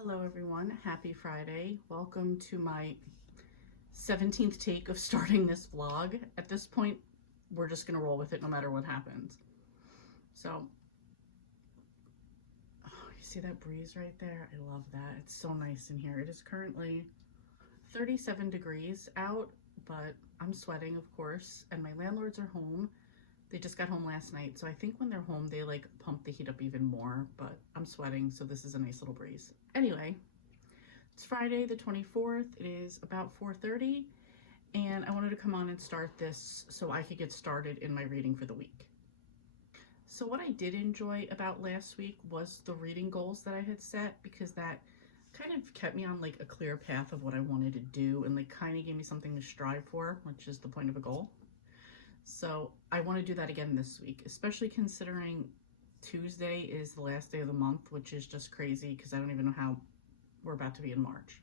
Hello everyone, happy Friday. Welcome to my 17th take of starting this vlog. At this point, we're just gonna roll with it no matter what happens. So, oh, you see that breeze right there? I love that. It's so nice in here. It is currently 37 degrees out, but I'm sweating, of course, and my landlords are home. They just got home last night, so I think when they're home, they like pump the heat up even more, but I'm sweating, so this is a nice little breeze. Anyway, it's Friday the 24th. It is about 4:30, and I wanted to come on and start this so I could get started in my reading for the week. So what I did enjoy about last week was the reading goals that I had set, because that kind of kept me on like a clear path of what I wanted to do and like kind of gave me something to strive for, which is the point of a goal. So I want to do that again this week, especially considering Tuesday is the last day of the month, which is just crazy because I don't even know how we're about to be in March.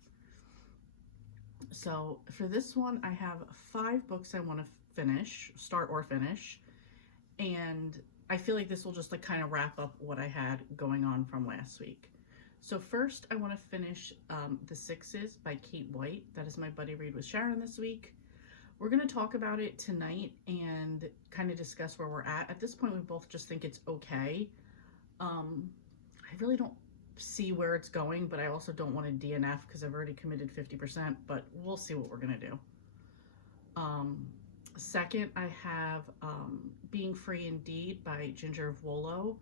So for this one, I have 5 books I want to finish, start or finish, and I feel like this will just like kind of wrap up what I had going on from last week. So first, I want to finish The Sixes by Kate White. That is my buddy read with Sharon this week. We're going to talk about it tonight and kind of discuss where we're at. At this point, we both just think it's okay. I really don't see where it's going, but I also don't want to DNF because I've already committed 50%, but we'll see what we're going to do. Second, I have Being Free Indeed by Ginger Volo.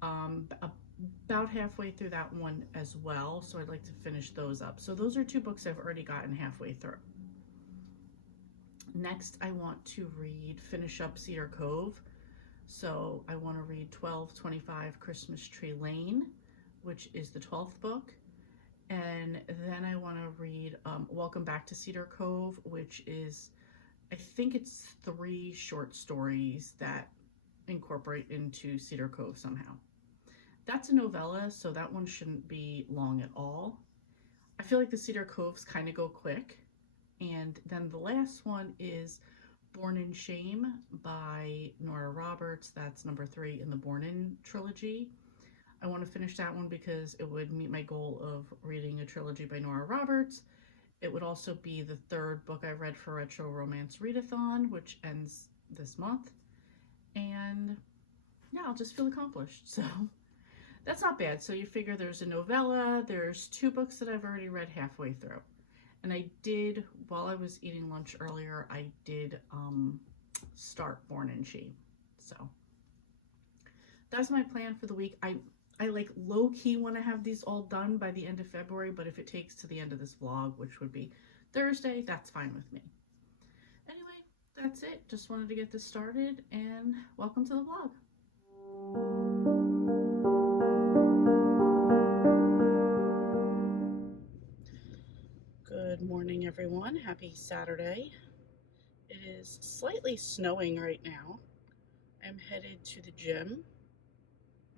About halfway through that one as well, so I'd like to finish those up. So those are 2 books I've already gotten halfway through. Next, I want to finish up Cedar Cove. So I want to read 1225 Christmas Tree Lane, which is the 12th book. And then I want to read Welcome Back to Cedar Cove, which is, I think it's 3 short stories that incorporate into Cedar Cove somehow. That's a novella, so that one shouldn't be long at all. I feel like the Cedar Coves kind of go quick. And then the last one is Born in Shame by Nora Roberts. That's number 3 in the Born in trilogy. I want to finish that one because it would meet my goal of reading a trilogy by Nora Roberts. It would also be the 3rd book I read for Retro Romance Readathon, which ends this month. And yeah, I'll just feel accomplished. So that's not bad. So you figure there's a novella, there's 2 books that I've already read halfway through. And I did, while I was eating lunch earlier, I did start Born in Shame. So that's my plan for the week. I like low-key want to have these all done by the end of February, but if it takes to the end of this vlog, which would be Thursday, that's fine with me. Anyway, that's it. Just wanted to get this started, and welcome to the vlog. Good morning, everyone. Happy Saturday. It is slightly snowing right now. I'm headed to the gym.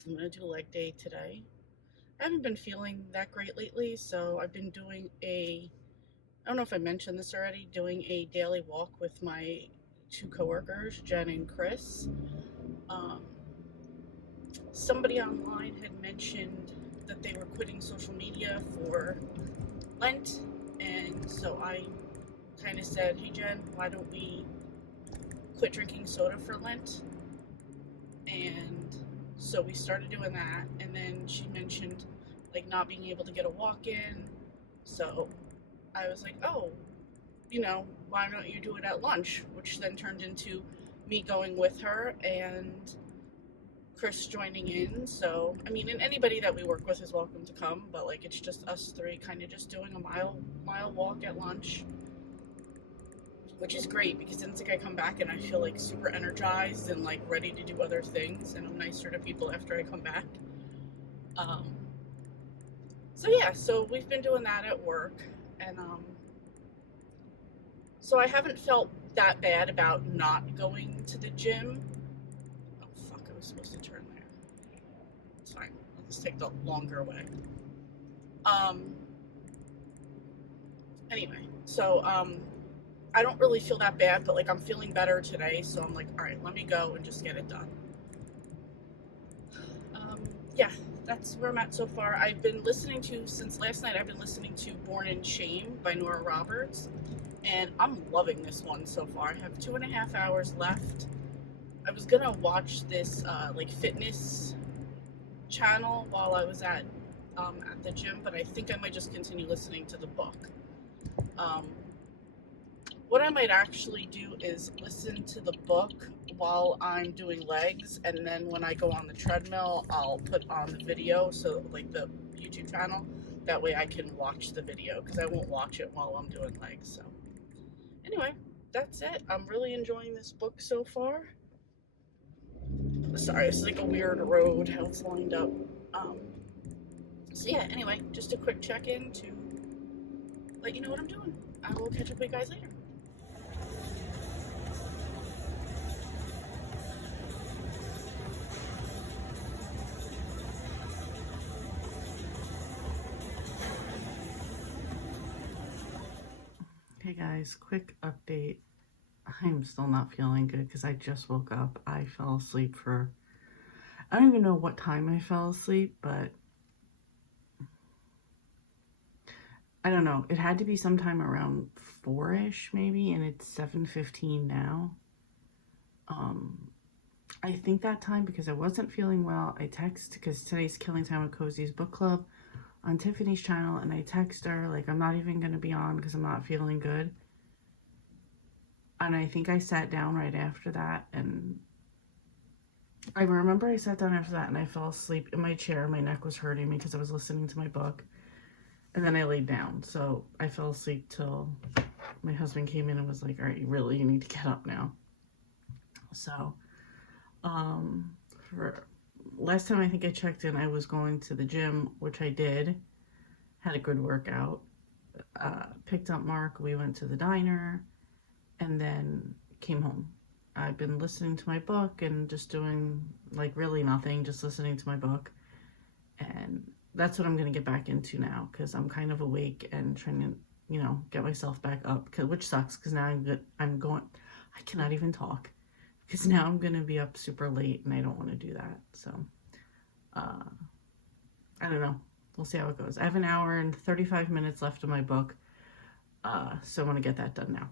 I'm going to do leg day today. I haven't been feeling that great lately, so I've been doing I don't know if I mentioned this already, doing a daily walk with my 2 coworkers, Jen and Chris. Somebody online had mentioned that they were quitting social media for Lent. And so I kind of said, hey Jen, why don't we quit drinking soda for Lent? And so we started doing that. And then she mentioned like not being able to get a walk in. So I was like, oh, why don't you do it at lunch? Which then turned into me going with her and Chris joining in. So, I mean, and anybody that we work with is welcome to come, but like it's just us 3 kind of just doing a mile walk at lunch, which is great because then it's like I come back and I feel like super energized and like ready to do other things, and I'm nicer to people after I come back. So yeah, so we've been doing that at work, and so I haven't felt that bad about not going to the gym. Oh fuck, I was supposed to turn there. It's fine. I'll just take the longer way. Anyway, so I don't really feel that bad, but like I'm feeling better today, so I'm like, all right, let me go and just get it done. Yeah, that's where I'm at so far. I've been listening to, since last night, I've been listening to Born in Shame by Nora Roberts, and I'm loving this one so far. I have 2.5 hours left. I was gonna watch this like fitness channel while I was at the gym, but I think I might just continue listening to the book. What I might actually do is listen to the book while I'm doing legs, and then when I go on the treadmill, I'll put on the video, so like the YouTube channel. That way I can watch the video, because I won't watch it while I'm doing legs. So anyway, that's it. I'm really enjoying this book so far. Sorry, it's like a weird road, how it's lined up. So yeah, anyway, just a quick check-in to let you know what I'm doing. I will catch up with you guys later. Hey guys, quick update. I'm still not feeling good because I just woke up. I fell asleep for, I don't even know what time I fell asleep, but I don't know. It had to be sometime around 4-ish maybe, and it's 7:15 now. I think that time, because I wasn't feeling well, I text, because today's Killing Time with Cozy's book club on Tiffany's channel, and I text her like, I'm not even going to be on because I'm not feeling good. And I think I sat down right after that, and I remember I sat down after that and I fell asleep in my chair. My neck was hurting me because I was listening to my book, and then I laid down. So I fell asleep till my husband came in and was like, all right, you need to get up now. So for last time I think I checked in, I was going to the gym, which I did, had a good workout, picked up Mark, we went to the diner, and then came home. I've been listening to my book and just doing like really nothing, just listening to my book. And that's what I'm going to get back into now, because I'm kind of awake and trying to, you know, get myself back up, which sucks because now I cannot even talk, because now I'm going to be up super late and I don't want to do that. So, I don't know. We'll see how it goes. I have 1 hour and 35 minutes left of my book. So I want to get that done now.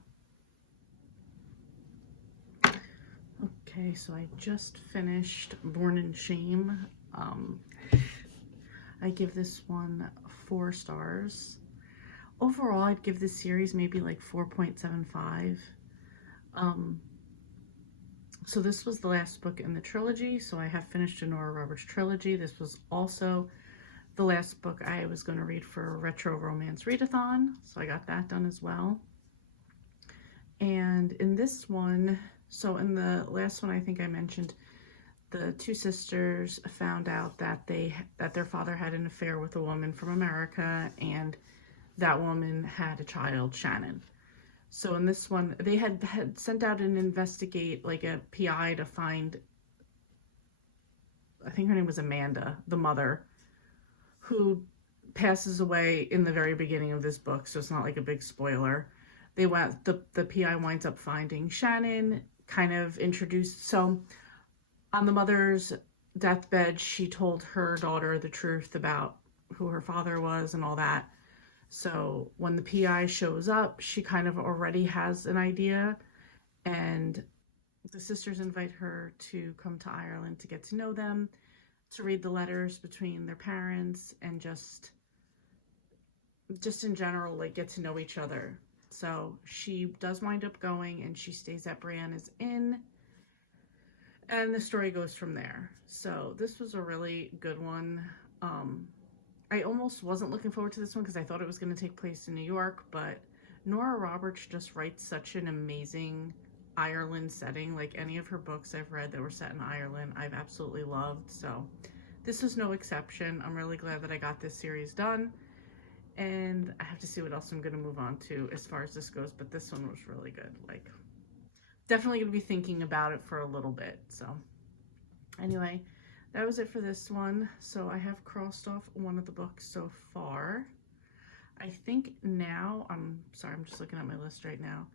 Okay, so I just finished Born in Shame. I give this one 4 stars. Overall, I'd give this series maybe like 4.75. So this was the last book in the trilogy, so I have finished a Nora Roberts trilogy. This was also the last book I was going to read for Retro Romance Readathon, so I got that done as well. And in this one, so in the last one I think I mentioned, the 2 sisters found out that their father had an affair with a woman from America, and that woman had a child, Shannon. So in this one, they had sent out an investigate, like a PI, to find, I think her name was Amanda, the mother, who passes away in the very beginning of this book, so it's not like a big spoiler. The PI winds up finding Shannon, kind of introduced, so on the mother's deathbed, she told her daughter the truth about who her father was and all that. So when the PI shows up, she kind of already has an idea, and the sisters invite her to come to Ireland to get to know them, to read the letters between their parents, and just in general, like, get to know each other. So she does wind up going, and she stays at Brianna's Inn, and the story goes from there. So this was a really good one. I almost wasn't looking forward to this one because I thought it was going to take place in New York, but Nora Roberts just writes such an amazing Ireland setting. Like, any of her books I've read that were set in Ireland, I've absolutely loved. So this was no exception. I'm really glad that I got this series done, and I have to see what else I'm going to move on to as far as this goes, but this one was really good. Like, definitely going to be thinking about it for a little bit. So anyway, that was it for this one. So I have crossed off one of the books so far. I think now, I'm just looking at my list right now.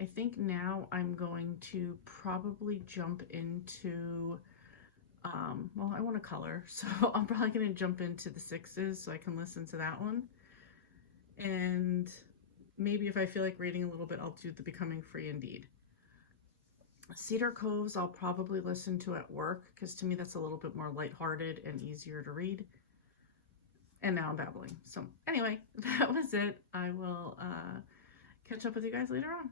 I think now I'm going to probably jump into Well, I want to color, so I'm probably going to jump into the sixes so I can listen to that one. And maybe if I feel like reading a little bit, I'll do the Becoming Free Indeed. Cedar Coves I'll probably listen to at work, because to me that's a little bit more lighthearted and easier to read. And now I'm babbling. So anyway, that was it. I will catch up with you guys later on.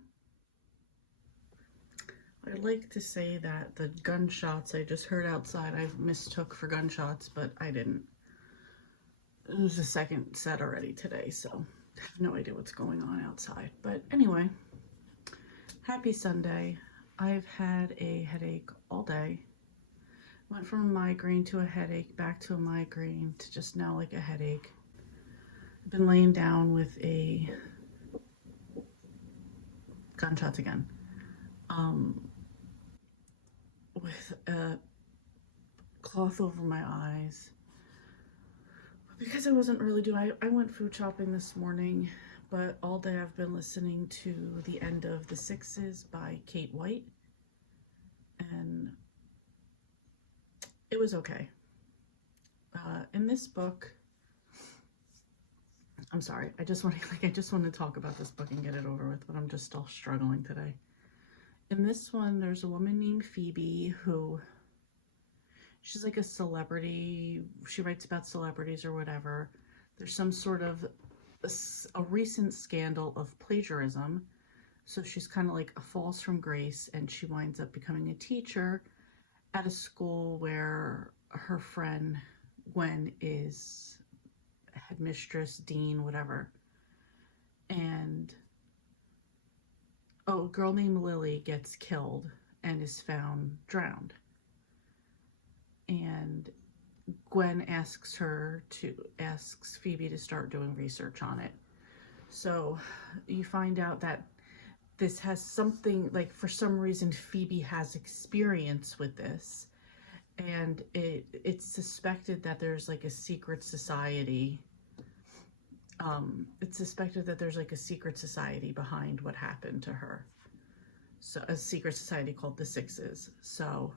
I'd like to say that the gunshots I just heard outside I mistook for gunshots, but I didn't. It was the second set already today, so I have no idea what's going on outside. But anyway, happy Sunday. I've had a headache all day. Went from a migraine to a headache, back to a migraine, to just now like a headache. I've been laying down with a gunshots again. With a cloth over my eyes. Because I wasn't really doing, I went food shopping this morning, but all day I've been listening to The End of the Sixes by Kate White. And it was okay. In this book, I'm sorry, I just want to talk about this book and get it over with, but I'm just still struggling today. In this one, there's a woman named Phoebe who, she's like a celebrity. She writes about celebrities or whatever. There's some sort of a recent scandal of plagiarism. So she's kind of like a falls from grace, and she winds up becoming a teacher at a school where her friend Gwen is headmistress, dean, whatever. And a girl named Lily gets killed and is found drowned. And Gwen asks Phoebe to start doing research on it. So you find out that this has something, like, for some reason Phoebe has experience with this, and it's suspected that there's like a secret society. It's suspected that there's like a secret society behind what happened to her. So a secret society called the Sixes. So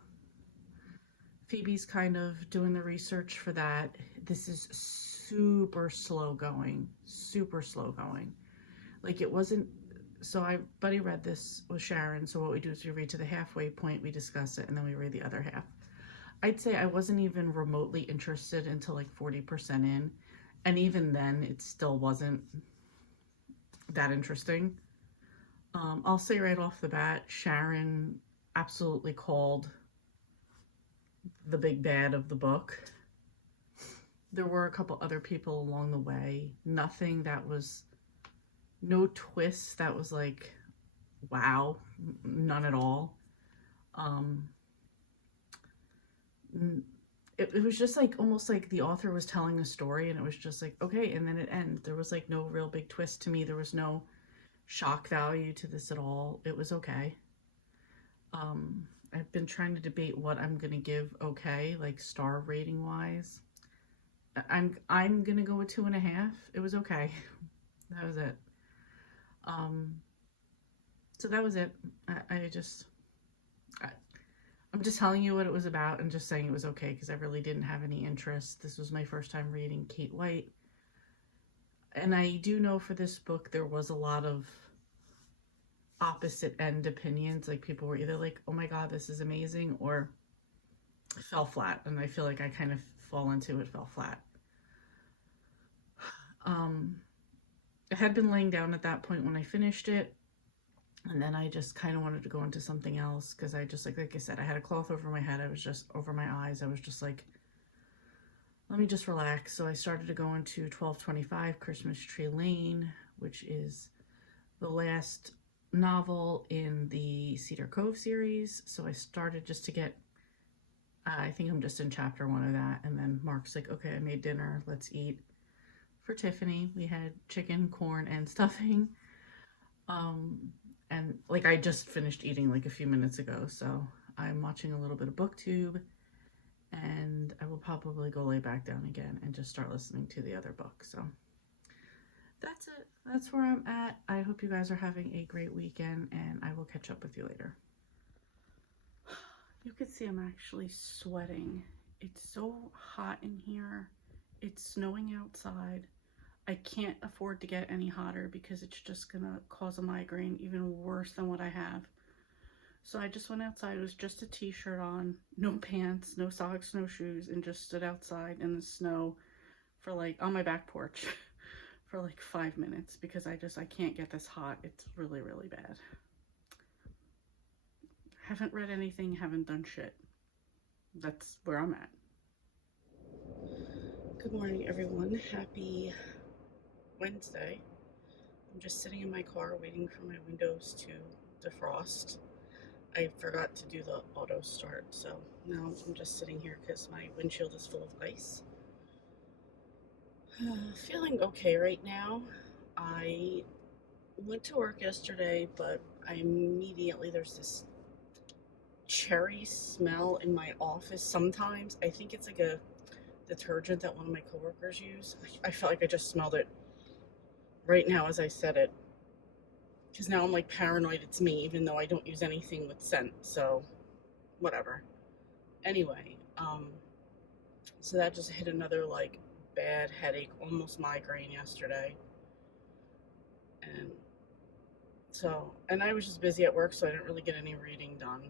Phoebe's kind of doing the research for that. This is super slow going. Like, it wasn't, so Buddy read this with Sharon. So what we do is we read to the halfway point, we discuss it, and then we read the other half. I'd say I wasn't even remotely interested until like 40% in. And even then, it still wasn't that interesting. I'll say right off the bat, Sharon absolutely called the big bad of the book. There were a couple other people along the way. Nothing that was, no twists that was like, wow, none at all. It was just like, almost like the author was telling a story, and it was just like, okay, and then it ends. There was like no real big twist to me. There was no shock value to this at all. It was okay. I've been trying to debate what I'm gonna give okay, like star rating wise. I'm gonna go with 2.5. It was okay. That was it. So that was it. I'm just telling you what it was about and just saying it was okay, because I really didn't have any interest. This was my first time reading Kate White. And I do know for this book there was a lot of opposite end opinions. Like, people were either like, oh my god, this is amazing, or it fell flat. And I feel like I kind of fall into it fell flat. I had been laying down at that point when I finished it. And then I just kind of wanted to go into something else, because I just, like I said, I had a cloth over my head. I was just, over my eyes. I was just like, let me just relax. So I started to go into 1225 Christmas Tree Lane, which is the last novel in the Cedar Cove series. So I started just to get, I think I'm just in chapter 1 of that. And then Mark's like, okay, I made dinner. Let's eat. For Tiffany, we had chicken, corn, and stuffing. And like, I just finished eating like a few minutes ago, so I'm watching a little bit of BookTube, and I will probably go lay back down again and just start listening to the other book. So that's it. That's where I'm at. I hope you guys are having a great weekend, and I will catch up with you later. You can see I'm actually sweating. It's so hot in here. It's snowing outside. I can't afford to get any hotter because it's just gonna cause a migraine even worse than what I have. So I just went outside. It was just a t-shirt on, no pants, no socks, no shoes, and just stood outside in the snow for like, on my back porch for like 5 minutes because I can't get this hot. It's really, really bad. Haven't read anything, haven't done shit. That's where I'm at. Good morning, everyone. Happy Wednesday. I'm just sitting in my car waiting for my windows to defrost. I forgot to do the auto start, so now I'm just sitting here because my windshield is full of ice. Feeling okay right now. I went to work yesterday, but there's this cherry smell in my office sometimes. I think it's like a detergent that one of my coworkers use. I felt like I just smelled it right now as I said it, because now I'm like paranoid it's me, even though I don't use anything with scent, so whatever. Anyway, so that just hit another like bad headache, almost migraine yesterday. And I was just busy at work, so I didn't really get any reading done.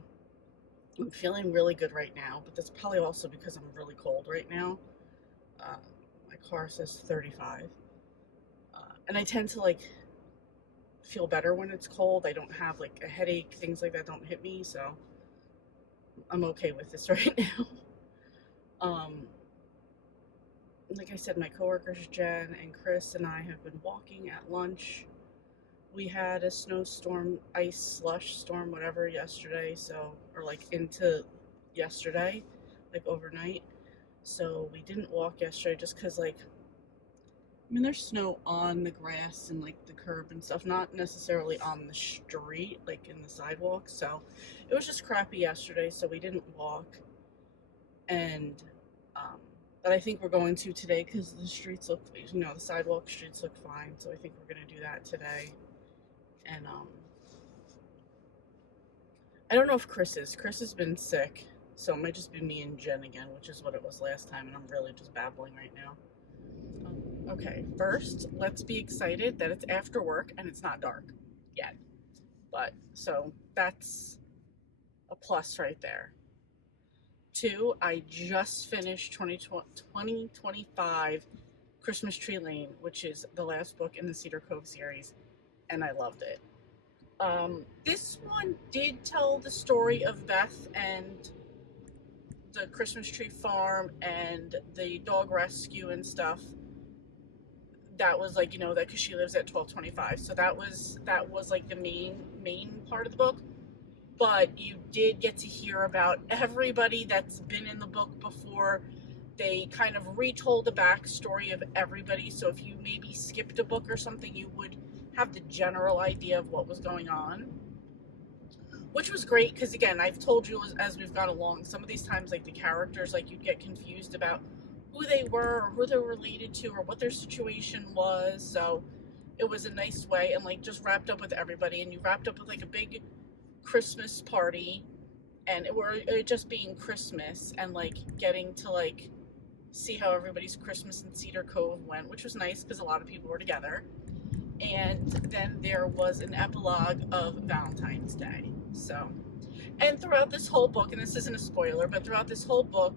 I'm feeling really good right now, but that's probably also because I'm really cold right now. My car says 35. And I tend to like feel better when it's cold. I don't have like a headache, things like that don't hit me, so I'm okay with this right now. Like I said, my coworkers Jen and Chris and I have been walking at lunch. We had a snowstorm, ice, slush storm, whatever, yesterday, or like into yesterday, like overnight. So we didn't walk yesterday just because, like, there's snow on the grass and like the curb and stuff, not necessarily on the street, like in the sidewalk. So it was just crappy yesterday, so we didn't walk. And, but I think we're going to today because the streets look, the sidewalk streets look fine. So I think we're going to do that today. And I don't know if Chris has been sick, so it might just be me and Jen again, which is what it was last time, and I'm really just babbling right now. Okay, first, let's be excited that it's after work and it's not dark yet. But, so that's a plus right there. 2, I just finished 2025 Christmas Tree Lane, which is the last book in the Cedar Cove series, and I loved it. This one did tell the story of Beth and the Christmas tree farm and the dog rescue and stuff. That was like, that because she lives at 1225, so that was like the main part of the book. But you did get to hear about everybody that's been in the book before. They kind of retold the backstory of everybody, so if you maybe skipped a book or something, you would have the general idea of what was going on, which was great because, again, I've told you as we've gone along, some of these times, like, the characters, like, you'd get confused about who they were or who they were related to or what their situation was. So it was a nice way, and like just wrapped up with everybody, and you wrapped up with like a big Christmas party, and it just being Christmas and like getting to like see how everybody's Christmas in Cedar Cove went, which was nice because a lot of people were together. And then there was an epilogue of Valentine's Day. So, and throughout this whole book, and this isn't a spoiler, but throughout this whole book,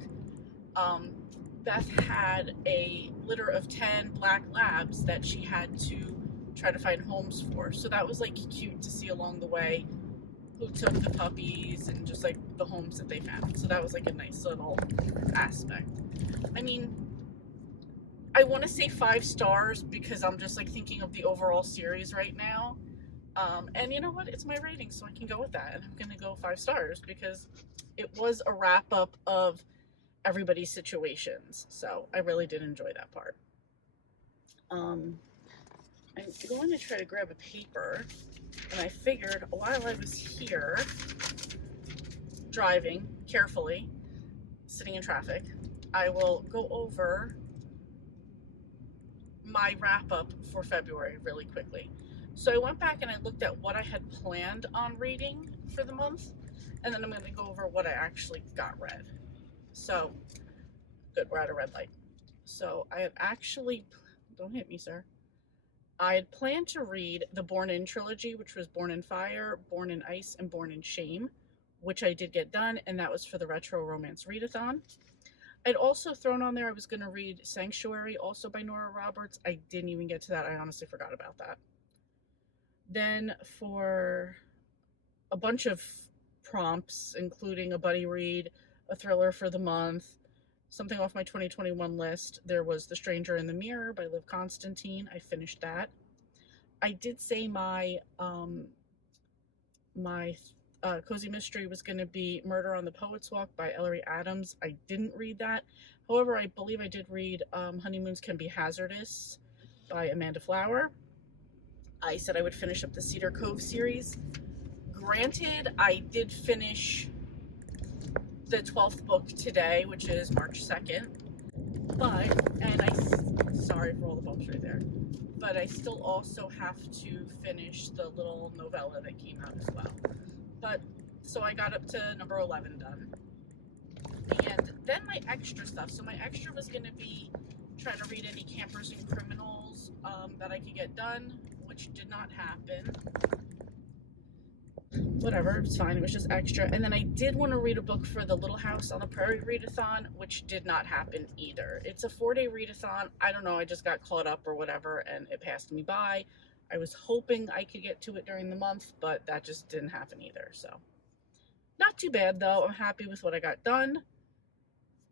Beth had a litter of 10 black labs that she had to try to find homes for. So that was like cute to see along the way who took the puppies and just like the homes that they found. So that was like a nice little aspect. I mean, I want to say 5 stars because I'm just like thinking of the overall series right now. And you know what? It's my rating, so I can go with that. And I'm going to go 5 stars because it was a wrap up of everybody's situations. So I really did enjoy that part. I'm going to try to grab a paper, and I figured while I was here driving carefully, sitting in traffic, I will go over my wrap up for February really quickly. So I went back and I looked at what I had planned on reading for the month, and then I'm going to go over what I actually got read. So, good, we're at a red light. So I have actually, don't hit me, sir. I had planned to read the Born In trilogy, which was Born in Fire, Born in Ice, and Born in Shame, which I did get done, and that was for the Retro Romance Readathon. I'd also thrown on there I was going to read Sanctuary, also by Nora Roberts. I didn't even get to that. I honestly forgot about that. Then for a bunch of prompts, including a buddy read, a thriller for the month, something off my 2021 list, there was The Stranger in the Mirror by Liv Constantine. I finished that. I did say my cozy mystery was going to be Murder on the Poet's Walk by Ellery Adams. I didn't read that. However, I believe I did read Honeymoons Can Be Hazardous by Amanda Flower. I said I would finish up the Cedar Cove series. Granted, I did finish the 12th book today, which is March 2nd, sorry for all the bumps right there, but I still also have to finish the little novella that came out as well. But, so I got up to number 11 done. And then my extra stuff. So my extra was going to be trying to read any Campers and Criminals that I could get done, which did not happen. Whatever, it's fine, it was just extra. And then I did want to read a book for the Little House on the Prairie readathon, which did not happen either. It's a 4-day readathon. I don't know, I just got caught up or whatever and it passed me by. I was hoping I could get to it during the month, but that just didn't happen either. So not too bad though. I'm happy with what I got done.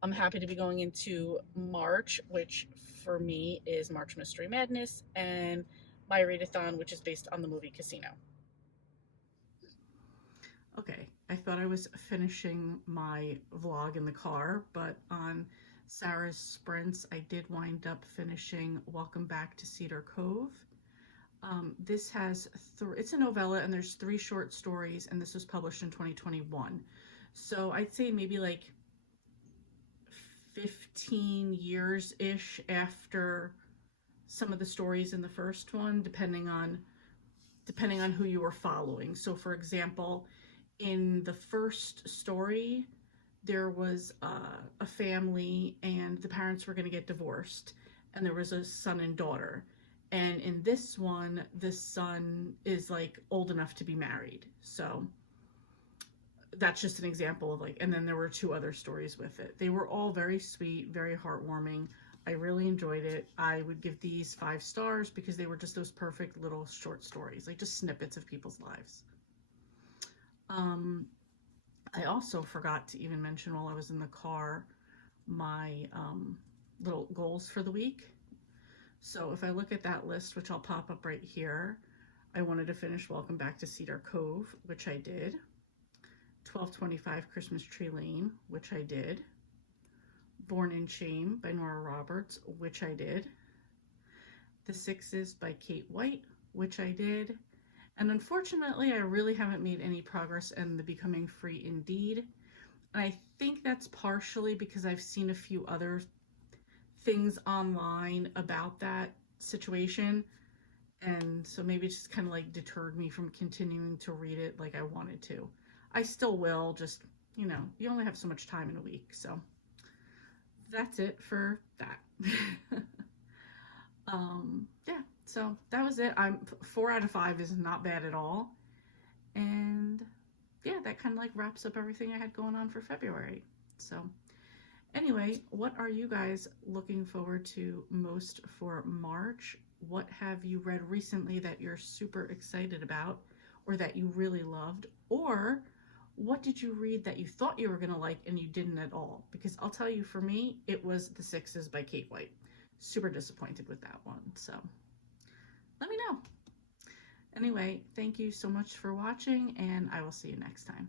I'm happy to be going into March, which for me is March Mystery Madness, and my readathon, which is based on the movie Casino. Okay, I thought I was finishing my vlog in the car, but on Sarah's sprints, I did wind up finishing Welcome Back to Cedar Cove. This has, it's a novella and there's 3 short stories, and this was published in 2021. So I'd say maybe like 15 years-ish after some of the stories in the first one, depending on who you were following. So for example, in the first story, there was a family and the parents were going to get divorced, and there was a son and daughter. And in this one, the son is like old enough to be married. So that's just an example of like, and then there were 2 other stories with it. They were all very sweet, very heartwarming. I really enjoyed it. I would give these 5 stars because they were just those perfect little short stories, like just snippets of people's lives. I also forgot to even mention while I was in the car my little goals for the week. So if I look at that list, which I'll pop up right here, I wanted to finish Welcome Back to Cedar Cove, which I did. 1225 Christmas Tree Lane, which I did. Born in Shame by Nora Roberts, which I did. The Sixes by Kate White, which I did. And unfortunately, I really haven't made any progress in the Becoming Free Indeed. And I think that's partially because I've seen a few other things online about that situation. And so maybe it just kind of like deterred me from continuing to read it like I wanted to. I still will, just, you know, you only have so much time in a week. So that's it for that. Yeah, so that was it. 4 out of 5 is not bad at all. And yeah, that kind of like wraps up everything I had going on for February. So anyway, what are you guys looking forward to most for March? What have you read recently that you're super excited about, or that you really loved? Or what did you read that you thought you were going to like and you didn't at all? Because I'll tell you, for me, it was The Sixes by Kate White. Super disappointed with that one. So let me know. Anyway, thank you so much for watching, and I will see you next time.